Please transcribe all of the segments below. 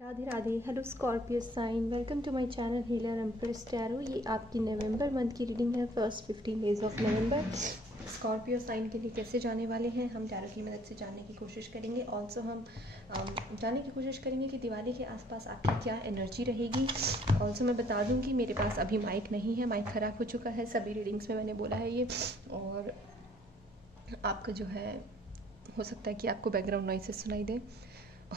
Radhe Radhe. Hello Scorpio sign, welcome to my channel healer empress tarot. ये आपकी November month की reading है, first 15 days of November. Scorpio sign के लिए कैसे जाने वाले हैं हम टैरो की मदद से जानने की कोशिश करेंगे। ऑल्सो हम जानने की कोशिश करेंगे कि दिवाली के आसपास आपकी क्या एनर्जी रहेगी। ऑल्सो मैं बता दूं कि मेरे पास अभी माइक नहीं है, माइक ख़राब हो चुका है। सभी रीडिंग्स में मैंने बोला है ये, और आपका जो है हो सकता है कि आपको बैकग्राउंड नॉइसेस सुनाई दे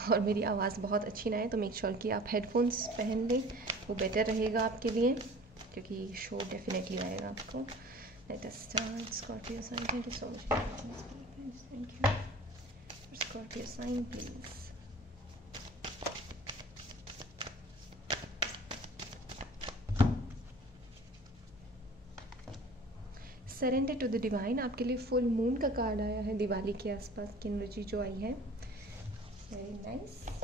और मेरी आवाज़ बहुत अच्छी ना है, तो मेक श्योर कि आप हेडफोन्स पहन लें, वो बेटर रहेगा आपके लिए, क्योंकि शो डेफिनेटली आएगा आपको। Let us start. Scorpio sign, thank you so much. Thank you. Scorpio sign please. Surrender to the divine, आपके लिए फुल मून का कार्ड आया है। दिवाली के आसपास की एनर्जी जो आई है, वेरी नाइस।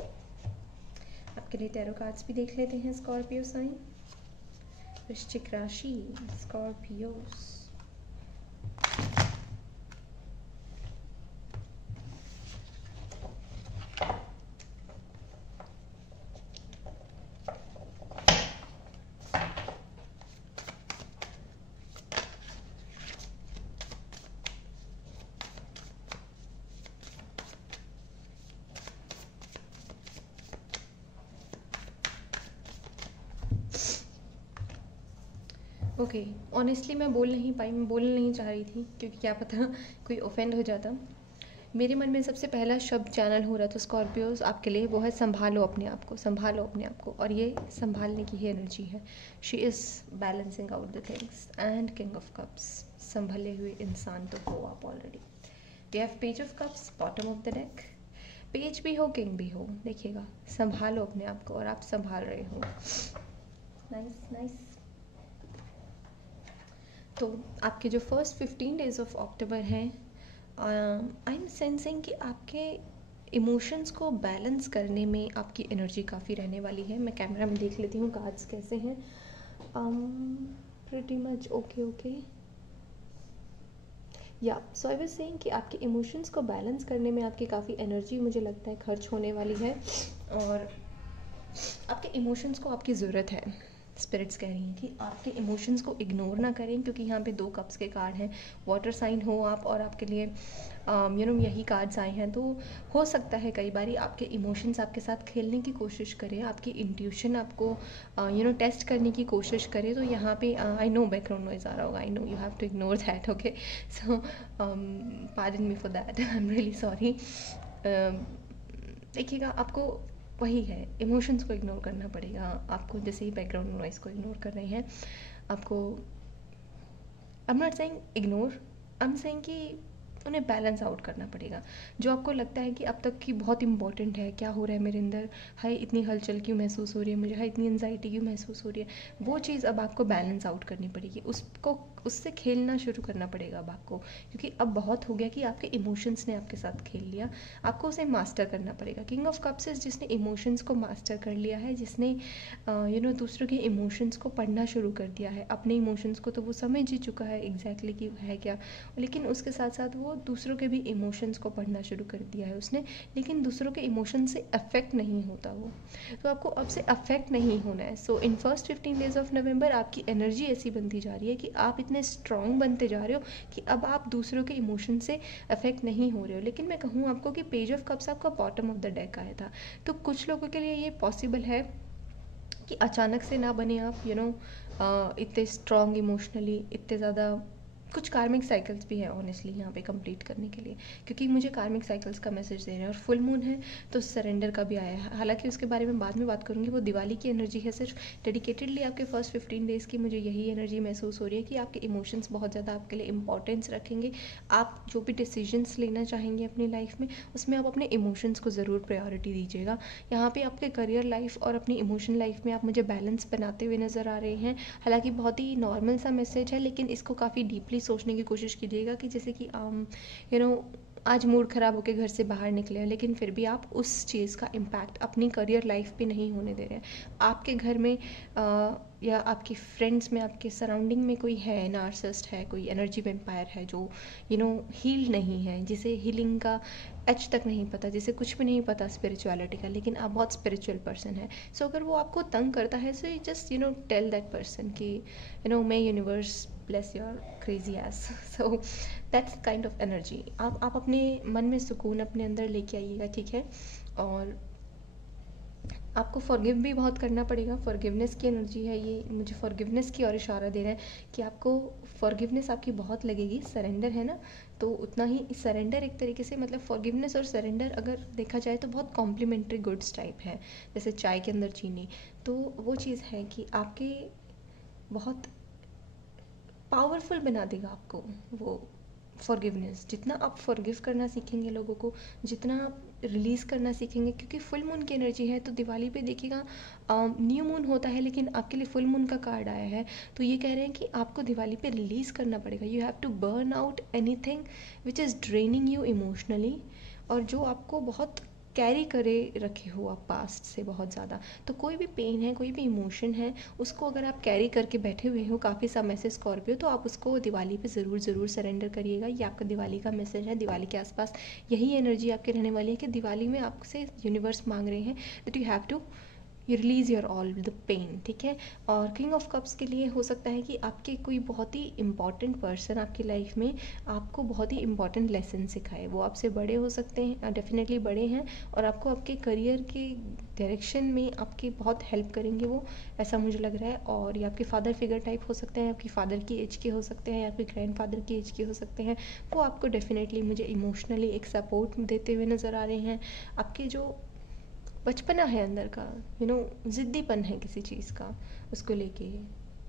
आपके लिए टैरो कार्ड्स भी देख लेते हैं। स्कॉर्पियो साइन, वृश्चिक राशि, स्कॉर्पियोस। ओके, ऑनेस्टली मैं बोल नहीं पाई, मैं बोलना नहीं चाह रही थी, क्योंकि क्या पता कोई ऑफेंड हो जाता। मेरे मन में सबसे पहला शब्द चैनल हो रहा था स्कॉर्पियोज आपके लिए, वो है संभालो अपने आप को, संभालो अपने आप को। और ये संभालने की ही एनर्जी है। She is balancing out the things and king of cups. संभले हुए इंसान तो हो आप already. We have page of cups, bottom of the deck. Page भी हो, किंग भी हो, देखिएगा संभालो अपने आप को, और आप संभाल रहे हो। Nice nice. तो आपके जो फर्स्ट 15 डेज ऑफ अक्टूबर हैं, आई एम सेंसिंग कि आपके इमोशंस को बैलेंस करने में आपकी एनर्जी काफ़ी रहने वाली है। मैं कैमरा में देख लेती हूँ कार्ड्स कैसे हैं। Pretty much okay. या सो आई वाज सेइंग कि आपके इमोशंस को बैलेंस करने में आपकी काफ़ी एनर्जी मुझे लगता है खर्च होने वाली है, और आपके इमोशंस को आपकी ज़रूरत है। स्पिरिट्स कह रही हैं कि आपके इमोशंस को इग्नोर ना करें, क्योंकि यहाँ पे 2 कप्स के कार्ड हैं। वाटर साइन हो आप, और आपके लिए यही कार्ड्स आए हैं, तो हो सकता है कई बार आपके इमोशंस आपके साथ खेलने की कोशिश करें, आपकी इंट्यूशन आपको टेस्ट करने की कोशिश करे। तो यहाँ पे आई नो बैकग्राउंड नॉइज़ आ रहा होगा, I know you have to ignore that, okay. So pardon me for that, I am really sorry. देखिएगा, आपको वही है, इमोशंस को इग्नोर करना पड़ेगा आपको, जैसे ही बैकग्राउंड नॉइज़ को इग्नोर कर रहे हैं आपको। I am not saying ignore, I am saying कि उन्हें बैलेंस आउट करना पड़ेगा। जो आपको लगता है कि अब तक की बहुत इंपॉर्टेंट है, क्या हो रहा है मेरे अंदर, हाय इतनी हलचल क्यों महसूस हो रही है मुझे, हाय इतनी एंजाइटी क्यों महसूस हो रही है, वो चीज़ अब आपको बैलेंस आउट करनी पड़ेगी। उससे खेलना शुरू करना पड़ेगा अब आपको, क्योंकि अब बहुत हो गया कि आपके इमोशंस ने आपके साथ खेल लिया। आपको उसे मास्टर करना पड़ेगा। किंग ऑफ कप्स जिसने इमोशंस को मास्टर कर लिया है, जिसने दूसरों के इमोशंस को पढ़ना शुरू कर दिया है। अपने इमोशंस को तो वो समझ ही चुका है एग्जैक्टली कि है क्या, लेकिन उसके साथ साथ वो दूसरों के भी इमोशंस को पढ़ना शुरू कर दिया है उसने। लेकिन दूसरों के इमोशन से अफेक्ट नहीं होता वो, तो आपको अब से अफेक्ट नहीं होना है। So in first 15 days of November आपकी एनर्जी ऐसी बनती जा रही है कि आप इतने स्ट्रॉन्ग बनते जा रहे हो कि अब आप दूसरों के इमोशन से अफेक्ट नहीं हो रहे हो। लेकिन मैं कहूँ आपको कि पेज ऑफ कप्स आपका बॉटम ऑफ द डेक आया था, तो कुछ लोगों के लिए ये पॉसिबल है कि अचानक से ना बने आप इतने स्ट्रॉन्ग इमोशनली, इतने ज़्यादा। कुछ कार्मिक साइकिल्स भी हैं ऑनेस्टली यहाँ पे कंप्लीट करने के लिए, क्योंकि मुझे कार्मिक साइकिल्स का मैसेज दे रहे हैं, और फुल मून है तो सरेंडर का भी आया है। हालांकि उसके बारे में बाद में बात करूँगी, वो दिवाली की एनर्जी है। सिर्फ डेडिकेटेडली आपके फर्स्ट 15 डेज़ की मुझे यही एनर्जी महसूस हो रही है कि आपके इमोशंस बहुत ज़्यादा आपके लिए इंपॉर्टेंस रखेंगे। आप जो भी डिसीजंस लेना चाहेंगे अपनी लाइफ में, उसमें आप अपने इमोशंस को ज़रूर प्रायोरिटी दीजिएगा। यहाँ पे आपके करियर लाइफ और अपनी इमोशन लाइफ में आप मुझे बैलेंस बनाते हुए नज़र आ रहे हैं। हालांकि बहुत ही नॉर्मल सा मैसेज है, लेकिन इसको काफ़ी डीपली सोचने की कोशिश कीजिएगा कि जैसे कि आज मूड ख़राब होकर घर से बाहर निकले हैं, लेकिन फिर भी आप उस चीज़ का इम्पैक्ट अपनी करियर लाइफ पे नहीं होने दे रहे हैं। आपके घर में या आपके फ्रेंड्स में, आपके सराउंडिंग में कोई है, नार्सिसिस्ट है, कोई एनर्जी वेम्पायर है जो हील नहीं है, जिसे हीलिंग का एच तक नहीं पता, जिसे कुछ भी नहीं पता स्पिरिचुअलिटी का, लेकिन आप बहुत स्पिरिचुअल पर्सन है। सो अगर वो आपको तंग करता है, so you just tell that person कि may universe bless your crazy ass. So that's kind of energy. आप अपने मन में सुकून अपने अंदर लेके आइएगा, ठीक है। और आपको फॉरगिव भी बहुत करना पड़ेगा। फॉरगिवनेस की एनर्जी है ये, मुझे फॉरगिवनेस की ओर इशारा दे रहा है कि आपको फॉरगिवनेस आपकी बहुत लगेगी। सरेंडर है ना, तो उतना ही सरेंडर एक तरीके से, मतलब फॉरगिवनेस और सरेंडर अगर देखा जाए तो बहुत कॉम्प्लीमेंट्री गुड्स टाइप है, जैसे चाय के अंदर चीनी। तो वो चीज़ है कि आपके बहुत पावरफुल बना देगा आपको वो फॉरगिवनेस। जितना आप फॉरगिव करना सीखेंगे लोगों को, जितना आप रिलीज़ करना सीखेंगे, क्योंकि फुल मून की एनर्जी है। तो दिवाली पे देखिएगा न्यू मून होता है, लेकिन आपके लिए फुल मून का कार्ड आया है, तो ये कह रहे हैं कि आपको दिवाली पे रिलीज़ करना पड़ेगा। You have to burn out anything which is draining you emotionally, और जो आपको बहुत कैरी करे रखे हो आप पास्ट से बहुत ज़्यादा। तो कोई भी पेन है, कोई भी इमोशन है, उसको अगर आप कैरी करके बैठे हुए हो काफ़ी समय से स्कॉर्पियो, तो आप उसको दिवाली पे ज़रूर ज़रूर सरेंडर करिएगा। ये आपका दिवाली का मैसेज है। दिवाली के आसपास यही एनर्जी आपके रहने वाली है कि दिवाली में आपसे यूनिवर्स मांग रहे हैं that you have to you release your all the pain, ठीक है। और किंग ऑफ कप्स के लिए हो सकता है कि आपके कोई बहुत ही इंपॉर्टेंट पर्सन आपकी लाइफ में आपको बहुत ही इंपॉर्टेंट लेसन सिखाए। वो आपसे बड़े हो सकते हैं, डेफिनेटली बड़े हैं, और आपको आपके करियर के डायरेक्शन में आपकी बहुत हेल्प करेंगे वो, ऐसा मुझे लग रहा है। और ये आपके फादर फिगर टाइप हो सकते हैं, आपकी फादर की एज के हो सकते हैं, या आपके ग्रैंड फादर की एज के हो सकते हैं। वो आपको डेफिनेटली मुझे इमोशनली एक सपोर्ट देते हुए नज़र आ रहे हैं। आपके जो बचपना है अंदर का, ज़िद्दीपन है किसी चीज़ का, उसको लेके,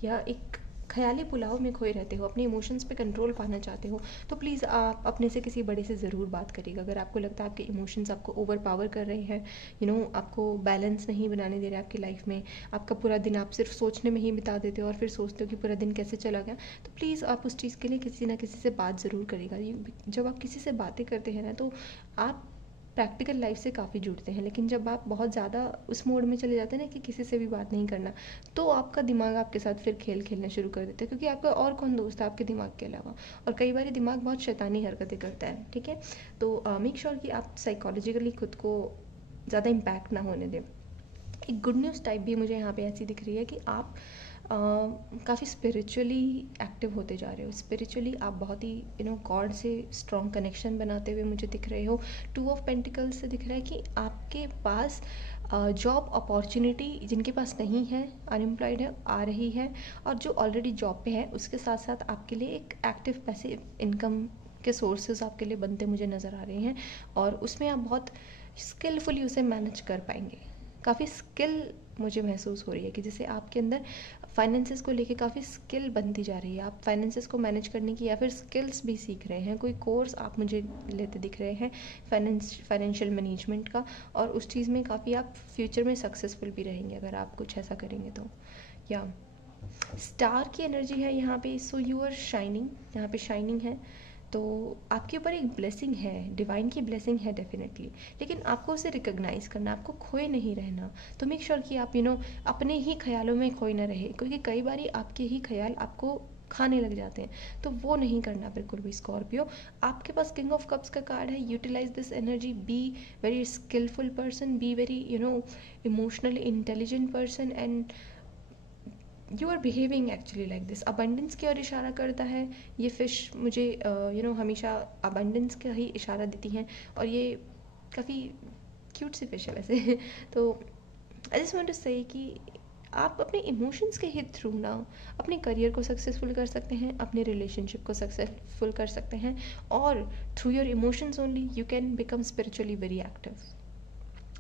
या एक ख़याली पुलाव में खोए रहते हो, अपने इमोशंस पे कंट्रोल पाना चाहते हो, तो प्लीज़ आप अपने से किसी बड़े से ज़रूर बात करिएगा। अगर आपको लगता है आपके इमोशंस आपको ओवर पावर कर रहे हैं, आपको बैलेंस नहीं बनाने दे रहे आपकी लाइफ में, आपका पूरा दिन आप सिर्फ सोचने में ही बिता देते हो और फिर सोचते हो कि पूरा दिन कैसे चला गया, तो प्लीज़ आप उस चीज़ के लिए किसी ना किसी से बात ज़रूर करिएगा। जब आप किसी से बातें करते हैं ना, तो आप प्रैक्टिकल लाइफ से काफ़ी जुड़ते हैं, लेकिन जब आप बहुत ज़्यादा उस मोड में चले जाते हैं ना कि किसी से भी बात नहीं करना, तो आपका दिमाग आपके साथ फिर खेल खेलना शुरू कर देता है, क्योंकि आपका और कौन दोस्त है आपके दिमाग के अलावा। और कई बार दिमाग बहुत शैतानी हरकतें करता है, ठीक है। तो मेक श्योर कि आप साइकोलॉजिकली खुद को ज़्यादा इम्पैक्ट ना होने दें। एक गुड न्यूज़ टाइप भी मुझे यहाँ पे ऐसी दिख रही है कि आप काफ़ी स्पिरिचुअली एक्टिव होते जा रहे हो। स्पिरिचुअली आप बहुत ही गॉड से स्ट्रॉन्ग कनेक्शन बनाते हुए मुझे दिख रहे हो। 2 ऑफ पेंटिकल्स से दिख रहा है कि आपके पास जॉब अपॉर्चुनिटी जिनके पास नहीं है, अनएम्प्लॉयड है, आ रही है, और जो ऑलरेडी जॉब पे है उसके साथ साथ आपके लिए एक एक्टिव पैसिव इनकम के सोर्सेज आपके लिए बनते मुझे नज़र आ रहे हैं, और उसमें आप बहुत स्किलफुली उसे मैनेज कर पाएंगे। काफ़ी स्किल मुझे महसूस हो रही है कि जैसे आपके अंदर फाइनेंसेस को लेके काफ़ी स्किल बनती जा रही है। आप फाइनेंसेस को मैनेज करने की या फिर स्किल्स भी सीख रहे हैं, कोई कोर्स आप मुझे लेते दिख रहे हैं फाइनेंशियल मैनेजमेंट का, और उस चीज़ में काफ़ी आप फ्यूचर में सक्सेसफुल भी रहेंगे अगर आप कुछ ऐसा करेंगे तो। या स्टार की एनर्जी है यहाँ पे, सो यू आर शाइनिंग, यहाँ पे शाइनिंग है, तो आपके ऊपर एक ब्लेसिंग है, डिवाइन की ब्लेसिंग है डेफिनेटली, लेकिन आपको उसे रिकॉग्नाइज़ करना, आपको खोए नहीं रहना। तो मेक श्योर कि आप अपने ही ख्यालों में खोए ना रहे, क्योंकि कई बार आपके ही ख्याल आपको खाने लग जाते हैं, तो वो नहीं करना बिल्कुल भी स्कॉर्पियो। आपके पास किंग ऑफ कप्स का कार्ड है, utilize this energy, be very skillful person, be very emotionally intelligent person, and you are behaving actually like this. Abundance की ओर इशारा करता है ये फ़िश मुझे, हमेशा अबंडेंस का ही इशारा देती हैं, और ये काफ़ी क्यूट सी फिश है वैसे। तो आई जस्ट वांट टू से कि आप अपने इमोशंस के ही थ्रू ना अपने करियर को सक्सेसफुल कर सकते हैं, अपने रिलेशनशिप को सक्सेसफुल कर सकते हैं, और through your emotions only you can become spiritually very active.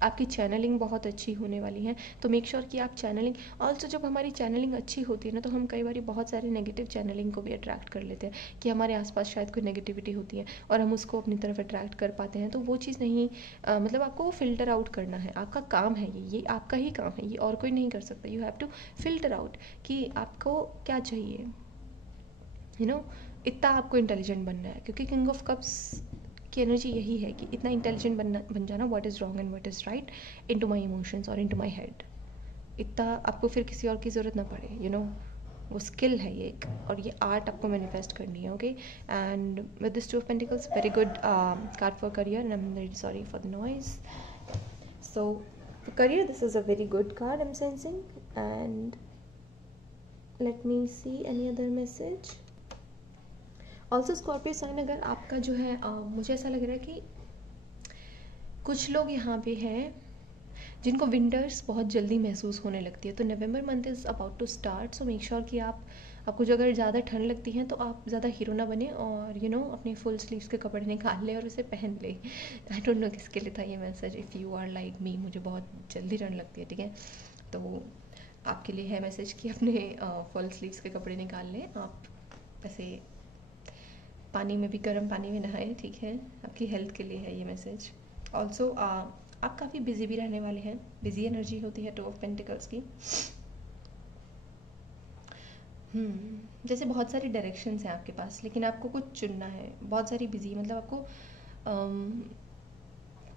आपकी चैनलिंग बहुत अच्छी होने वाली है, तो मेक श्योर कि आप चैनलिंग, ऑल्सो जब हमारी चैनलिंग अच्छी होती है ना, तो हम कई बार बहुत सारे नेगेटिव चैनलिंग को भी अट्रैक्ट कर लेते हैं कि हमारे आसपास शायद कोई नेगेटिविटी होती है और हम उसको अपनी तरफ अट्रैक्ट कर पाते हैं, तो वो चीज़ नहीं, मतलब आपको वो फ़िल्टर आउट करना है, आपका काम है ये आपका ही काम है, ये और कोई नहीं कर सकता। You have to filter out कि आपको क्या चाहिए, इतना आपको इंटेलिजेंट बनना है, क्योंकि किंग ऑफ कप्स की एनर्जी यही है कि इतना इंटेलिजेंट बन जाना, what is wrong and what is right, into my emotions और इनटू माय हेड। इतना आपको फिर किसी और की ज़रूरत ना पड़े, वो स्किल है ये एक, और ये आर्ट आपको मैनिफेस्ट करनी है, okay. And with this two of pentacles, very good card for career, and I am very sorry for the noise. So for career, this is a very good card I'm sensing. And let me see any other message. Also Scorpio sign, अगर आपका जो है मुझे ऐसा लग रहा है कि कुछ लोग यहाँ पे हैं जिनको विंटर्स बहुत जल्दी महसूस होने लगती है, तो November month is about to start, so make sure कि आपको जो अगर ज़्यादा ठंड लगती है तो आप ज़्यादा हीरो ना बने, और अपने फुल स्लीव्स के कपड़े निकाल ले और उसे पहन ले। आई डोंट नो किसके लिए था ये message. If you are like me, मुझे बहुत जल्दी ठंड लगती है, ठीक है, तो आपके लिए है मैसेज कि अपने फुल स्लीव्स के कपड़े निकाल लें। आप ऐसे पानी में भी, गर्म पानी में नहाएं, ठीक है, आपकी हेल्थ के लिए है ये मैसेज। ऑल्सो आप काफ़ी बिजी भी रहने वाले हैं, बिजी एनर्जी होती है टू ऑफ पेंटिकल्स की। जैसे बहुत सारी डायरेक्शंस हैं आपके पास, लेकिन आपको कुछ चुनना है। बहुत सारी बिजी मतलब आपको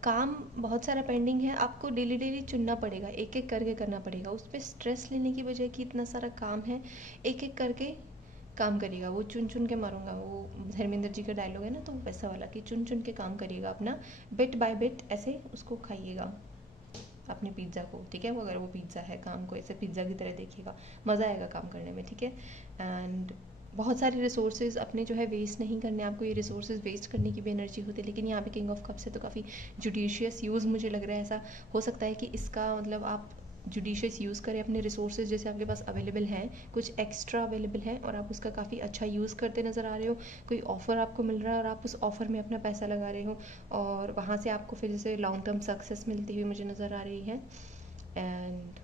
काम बहुत सारा पेंडिंग है, आपको डेली डेली चुनना पड़ेगा, एक एक करके करना पड़ेगा। उस पर स्ट्रेस लेने की बजाय कि इतना सारा काम है, एक एक करके काम करिएगा। वो चुन चुन के मारूंगा, वो धर्मेंद्र जी का डायलॉग है ना, तो वैसा वाला कि चुन चुन के काम करिएगा अपना, बिट बाय बिट ऐसे उसको खाइएगा अपने पिज़्ज़ा को, ठीक है। वो अगर वो पिज़्ज़ा है, काम को ऐसे पिज़्ज़ा की तरह देखिएगा, मज़ा आएगा काम करने में, ठीक है। एंड बहुत सारे रिसोर्सेज अपने जो है वेस्ट नहीं करने। आपको ये रिसोर्सेज वेस्ट करने की भी एनर्जी होती है, लेकिन यहाँ पे किंग ऑफ कप्स है तो काफ़ी जुडिशियस यूज़ मुझे लग रहा है। ऐसा हो सकता है कि इसका मतलब आप जुडिशियस यूज़ करें अपने रिसोर्सेज, जैसे आपके पास अवेलेबल हैं, कुछ एक्स्ट्रा अवेलेबल है और आप उसका काफ़ी अच्छा यूज़ करते नज़र आ रहे हो। कोई ऑफ़र आपको मिल रहा है और आप उस ऑफ़र में अपना पैसा लगा रहे हो, और वहाँ से आपको फिर जैसे लॉन्ग टर्म सक्सेस मिलती हुई मुझे नज़र आ रही है। एंड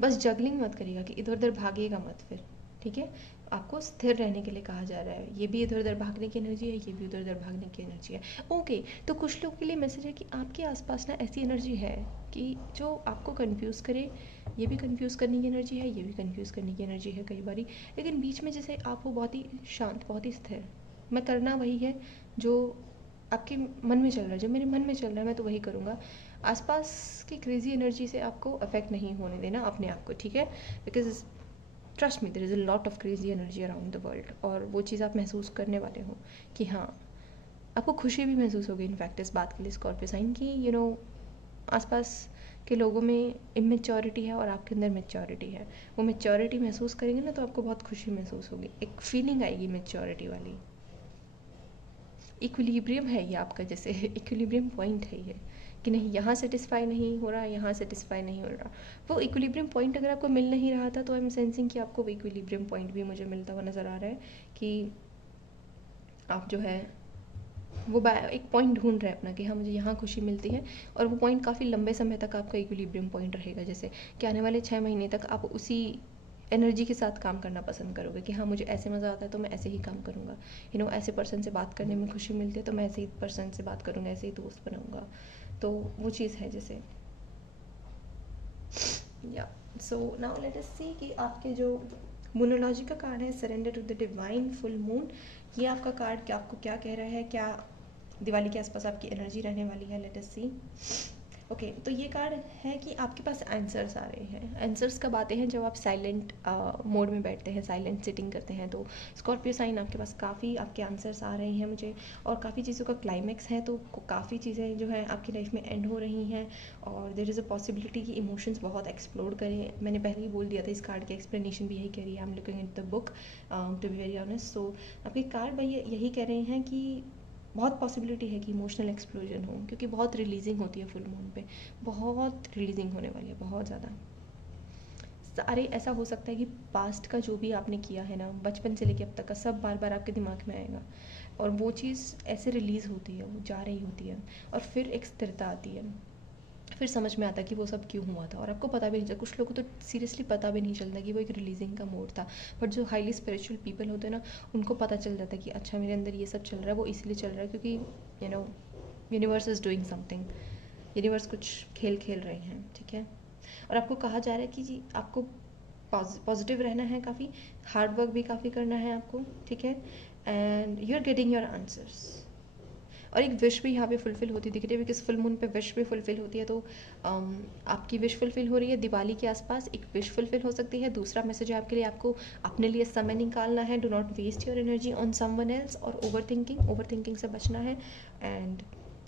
बस जगलिंग मत करिएगा कि इधर उधर भागिएगा मत फिर, ठीक है। आपको स्थिर रहने के लिए कहा जा रहा है। ये भी इधर उधर भागने की एनर्जी है, ये भी उधर उधर भागने की एनर्जी है, ओके। तो कुछ लोग के लिए मैसेज है कि आपके आसपास ना ऐसी एनर्जी है कि जो आपको कंफ्यूज करे। ये भी कंफ्यूज करने की एनर्जी है, ये भी कंफ्यूज करने की एनर्जी है कई बारी, लेकिन बीच में जैसे आप वो बहुत ही शांत, बहुत ही स्थिर, मैं करना वही है जो आपके मन में चल रहा है, जो मेरे मन में चल रहा है मैं तो वही करूँगा। आसपास की क्रेजी एनर्जी से आपको अफेक्ट नहीं होने देना अपने आप को, ठीक है, because trust me, there is a lot of crazy energy around the world, और वो चीज़ आप महसूस करने वाले हो कि हाँ, आपको खुशी भी महसूस होगी इनफैक्ट इस बात के लिए स्कॉर्पियो साइन की आसपास के लोगों में इमेच्योरिटी है और आपके अंदर मेच्योरिटी है। वो मेच्योरिटी महसूस करेंगे ना तो आपको बहुत खुशी महसूस होगी, एक फीलिंग आएगी मेच्योरिटी वाली। इक्विलिब्रियम है ये आपका, जैसे इक्विलिब्रियम पॉइंट है ये, कि नहीं यहाँ सेटिस्फाई नहीं हो रहा, यहाँ सेटिस्फाई नहीं हो रहा। वो इक्विलिब्रियम पॉइंट अगर आपको मिल नहीं रहा था तो आई एम सेंसिंग कि आपको वो इक्विलिब्रियम पॉइंट भी मुझे मिलता हुआ नज़र आ रहा है, कि आप जो है वो एक पॉइंट ढूंढ रहे हैं अपना कि हाँ मुझे यहाँ खुशी मिलती है, और वो पॉइंट काफ़ी लंबे समय तक आपका इक्विलिब्रियम पॉइंट रहेगा। जैसे कि आने वाले 6 महीने तक आप उसी एनर्जी के साथ काम करना पसंद करोगे कि हाँ मुझे ऐसे मज़ा आता है तो मैं ऐसे ही काम करूँगा, ऐसे पर्सन से बात करने में खुशी मिलती है तो मैं ऐसे ही पर्सन से बात करूँगा, ऐसे ही दोस्त बनाऊँगा। तो वो चीज़ है जैसे, या सो नाउ लेट अस सी कि आपके जो मोनोलॉजी का कार्ड है, surrender to the divine full moon, ये आपका कार्ड क्या आपको क्या कह रहा है, क्या दिवाली के आसपास आपकी एनर्जी रहने वाली है। लेट अस सी। ओके, तो ये कार्ड है कि आपके पास आंसर्स आ रहे हैं। आंसर्स कब आते हैं? जब आप साइलेंट मोड में बैठते हैं, साइलेंट सिटिंग करते हैं, तो स्कॉर्पियो साइन आपके पास काफ़ी आपके आंसर्स आ रहे हैं मुझे, और काफ़ी चीज़ों का क्लाइमैक्स है, तो काफ़ी चीज़ें जो है आपकी लाइफ में एंड हो रही हैं, और देयर इज़ अ पॉसिबिलिटी कि इमोशंस बहुत एक्सप्लोड करें। मैंने पहले ही बोल दिया था, इस कार्ड की एक्सप्लेनेशन भी यही कह रही है, I am looking in the book to be very honest. So आपके कार्ड भाई यही कह रहे हैं कि बहुत पॉसिबिलिटी है कि इमोशनल एक्सप्लोजन हो, क्योंकि बहुत रिलीजिंग होती है फुल मून पे, बहुत रिलीजिंग होने वाली है, बहुत ज़्यादा सारे। ऐसा हो सकता है कि पास्ट का जो भी आपने किया है ना, बचपन से लेके अब तक का, सब बार बार आपके दिमाग में आएगा, और वो चीज़ ऐसे रिलीज़ होती है, वो जा रही होती है, और फिर एक स्थिरता आती है, फिर समझ में आता कि वो सब क्यों हुआ था, और आपको पता भी नहीं चलता। कुछ लोगों को तो सीरियसली पता भी नहीं चलता कि वो एक रिलीजिंग का मोड था, बट जो हाईली स्पिरिचुअल पीपल होते हैं ना, उनको पता चल जाता है कि अच्छा मेरे अंदर ये सब चल रहा है, वो इसलिए चल रहा है क्योंकि universe is doing something, universe कुछ खेल खेल रहे हैं, ठीक है। और आपको कहा जा रहा है कि जी आपको पॉजिटिव रहना है, काफ़ी हार्ड वर्क भी काफ़ी करना है आपको, ठीक है, and you are getting your answers. और एक विश भी यहाँ पे फुलफ़िल होती दिख रही है, बिकॉज़ फुल मून पे विश भी फुलफ़िल होती है। तो आपकी विश फुलफ़िल हो रही है दिवाली के आसपास, एक विश फुलफ़िल हो सकती है। दूसरा मैसेज है आपके लिए, आपको अपने लिए समय निकालना है। Do not waste your energy on someone else और ओवर थिंकिंग से बचना है एंड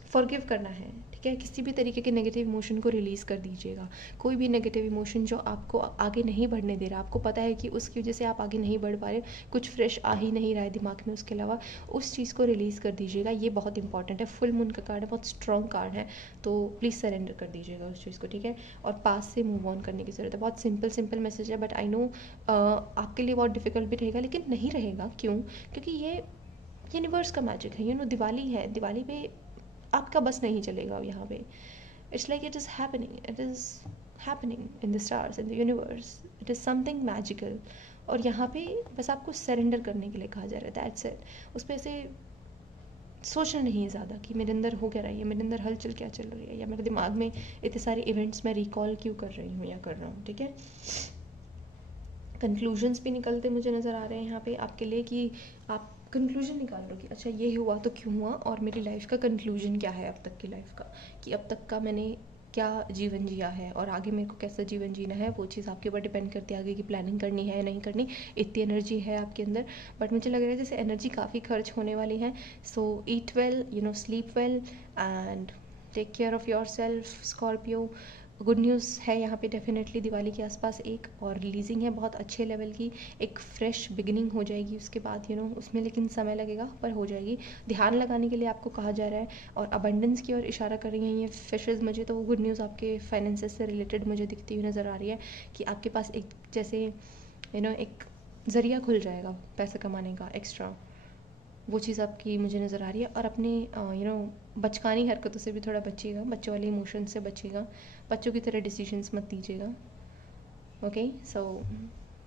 फॉरगिव करना है, ठीक है। किसी भी तरीके के नेगेटिव इमोशन को रिलीज़ कर दीजिएगा। कोई भी नेगेटिव इमोशन जो आपको आगे नहीं बढ़ने दे रहा, आपको पता है कि उसकी वजह से आप आगे नहीं बढ़ पा रहे, कुछ फ्रेश आ ही नहीं रहा है दिमाग में उसके अलावा, उस चीज़ को रिलीज़ कर दीजिएगा। ये बहुत इंपॉर्टेंट है। फुल मून का कार्ड है, बहुत स्ट्रॉन्ग कार्ड है, तो प्लीज़ सरेंडर कर दीजिएगा उस चीज़ को, ठीक है। और पास से मूव ऑन करने की ज़रूरत है। बहुत सिंपल मैसेज है, बट आई नो आपके लिए बहुत डिफिकल्ट भी रहेगा, लेकिन नहीं रहेगा। क्यों? क्योंकि ये यूनिवर्स का मैजिक है। दिवाली है, दिवाली पे आपका बस नहीं चलेगा यहाँ पे। It's like it is happening in the stars, in the universe, it is something magical. और यहाँ पे बस आपको सरेंडर करने के लिए कहा जा रहा है, दैट्स इट। उस पर से सोचना नहीं है ज़्यादा कि मेरे अंदर हो क्या रहा है, मेरे अंदर हलचल क्या चल रही है, या मेरे दिमाग में इतने सारे इवेंट्स मैं रिकॉल क्यों कर रही हूँ या कर रहा हूँ, ठीक है। कंक्लूजन्स भी निकलते मुझे नज़र आ रहे हैं यहाँ पे आपके लिए, कि आप कंक्लूजन निकाल लो कि अच्छा ये हुआ तो क्यों हुआ, और मेरी लाइफ का कंक्लूजन क्या है अब तक की लाइफ का, कि अब तक का मैंने क्या जीवन जिया है और आगे मेरे को कैसा जीवन जीना है। वो चीज़ आपके ऊपर डिपेंड करती है, आगे की प्लानिंग करनी है या नहीं करनी। इतनी एनर्जी है आपके अंदर, बट मुझे लग रहा है जैसे एनर्जी काफ़ी खर्च होने वाली है। So eat well, sleep well and take care of yourself Scorpio. Good news है यहाँ पे डेफिनेटली दिवाली के आसपास एक और रिलीजिंग है बहुत अच्छे लेवल की, एक फ्रेश बिगिनिंग हो जाएगी उसके बाद, उसमें लेकिन समय लगेगा पर हो जाएगी। ध्यान लगाने के लिए आपको कहा जा रहा है और अबंडेंस की ओर इशारा कर रही हैं ये फिशेज़ मुझे। तो वो गुड न्यूज़ आपके फाइनेंसेस से रिलेटेड मुझे दिखती हुई नज़र आ रही है, कि आपके पास एक जैसे एक ज़रिया खुल जाएगा पैसे कमाने का एक्स्ट्रा। वो चीज़ आपकी मुझे नज़र आ रही है। और अपने बचकानी हरकतों से भी थोड़ा बचिएगा, बच्चों वाले इमोशंस से बचिएगा, बच्चों की तरह डिसीजंस मत दीजिएगा। Okay, so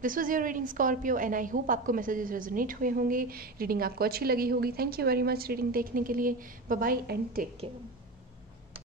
this was your reading Scorpio and I hope आपको मैसेजेस रेजोनेट हुए होंगे, रीडिंग आपको अच्छी लगी होगी। Thank you very much reading देखने के लिए। Bye bye and take care.